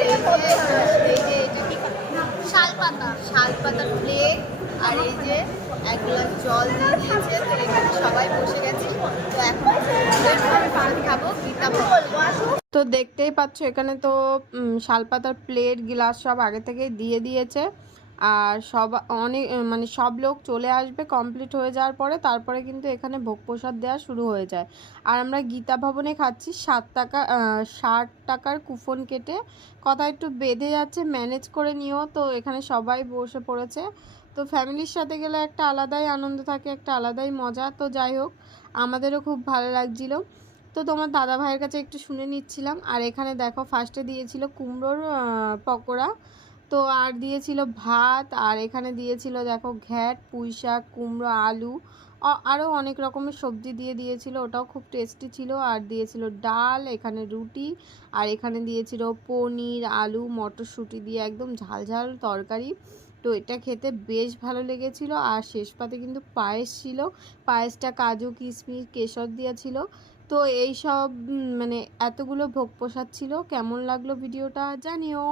যে এটা কি শালপাতা প্লেট, আর এই যে এক গ্লাস জল দিয়ে দিয়েছে। তো এখানে সবাই বসে গেছি। তো এখন ভাত খাবো। তো দেখতেই পাচ্ছ এখানে তো শালপাতার প্লেট গ্লাস সব আগে থেকে দিয়ে দিয়েছে। আর অনেক মানে সব লোক চলে আসবে কমপ্লিট হয়ে যাওয়ার পরে, তারপরে কিন্তু এখানে ভোগ প্রসাদ দেওয়া শুরু হয়ে যায়। আর আমরা গীতা ভবনে খাচ্ছি 60 টাকার কুপন কেটে। কথা একটু বেঁধে যাচ্ছে, ম্যানেজ করে নিও। তো এখানে সবাই বসে পড়েছে। তো ফ্যামিলির সাথে গেলে একটা আলাদাই আনন্দ থাকে, একটা আলাদাই মজা। তো যাই হোক, আমাদেরও খুব ভালো লাগছিলো। তো তোমার দাদা ভাইয়ের কাছে একটু শুনে নিচ্ছিলাম। আর এখানে দেখো ফার্স্টে দিয়েছিল কুমড়োর পকোড়া, তো আর দিয়েছিল ভাত, আর এখানে দিয়েছিল দেখো ঘ্যাট, পুঁই শাক, কুমড়ো, আলু, আরও অনেক রকমের সবজি দিয়ে দিয়েছিল। ওটাও খুব টেস্টি ছিল। আর দিয়েছিল ডাল, এখানে রুটি, আর এখানে দিয়েছিল পনির, আলু, মটরশুঁটি দিয়ে একদম ঝাল ঝাল তরকারি। তো এটা খেতে বেশ ভালো লেগেছিল। আর শেষ পাতে কিন্তু পায়েস ছিল। পায়েসটা কাজু কিশমিশ কেশর দেওয়া ছিল। তো এই সব মানে এতগুলো ভোগ প্রসাদ ছিল। কেমন লাগলো ভিডিওটা জানিও।